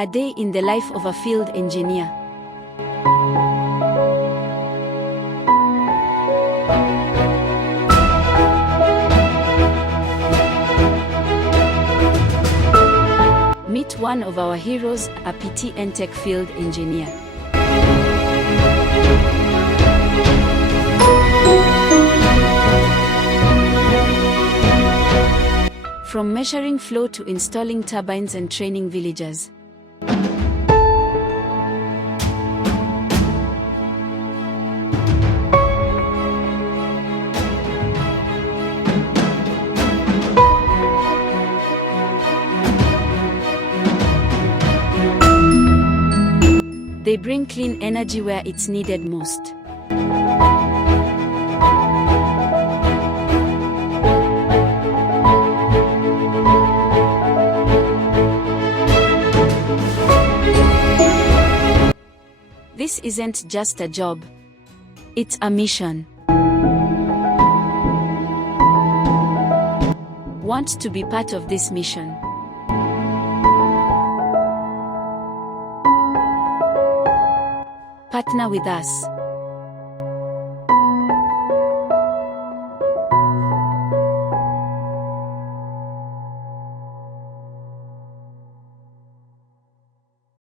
A day in the life of a field engineer. Meet one of our heroes, a PT Entec field engineer. From measuring flow to installing turbines and training villagers. They bring clean energy where it's needed most. This isn't just a job. It's a mission. Want to be part of this mission? Partner with us.